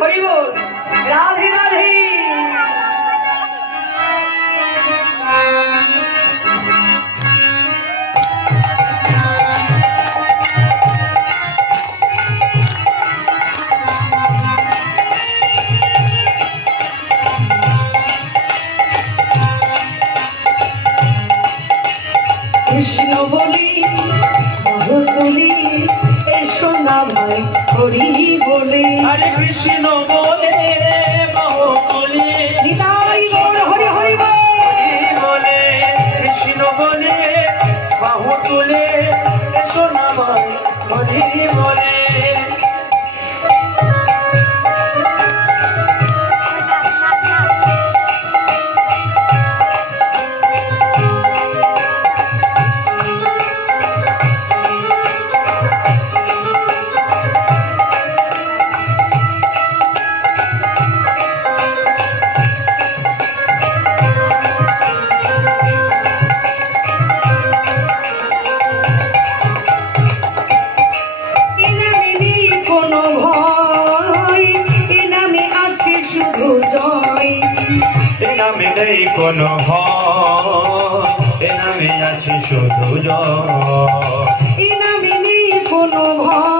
হরি বল রাধে রাধে কৃষ্ণ বলি বলি এসো না ভাই হরি বলে হরে কৃষ্ণ বলে বলি নিতাই গৌর হরি হরি বলে কৃষ্ণ বলে বাহু তুলে এসো না ভাই হরি বলে নেই কোনো ভয় এ নামে আছে শুধু জয় এ নামে নেই কোনো ভয়